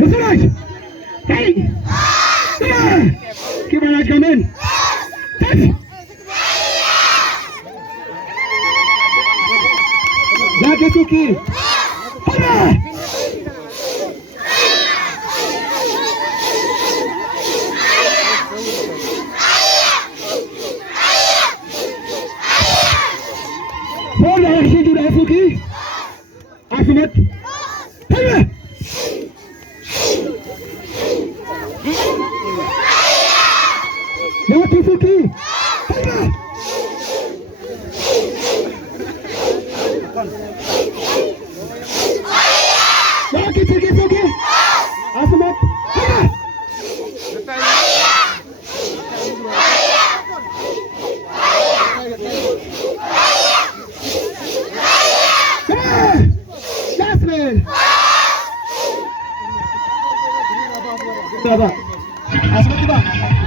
بسرعة تعي كيف أنا كمان لا كسوكي فولا يحشي جودا كسوكي عاصمت هيا لا كسوكي هيا لا كسوكي عاصمت هيا جاسمين بابا عاصمت بابا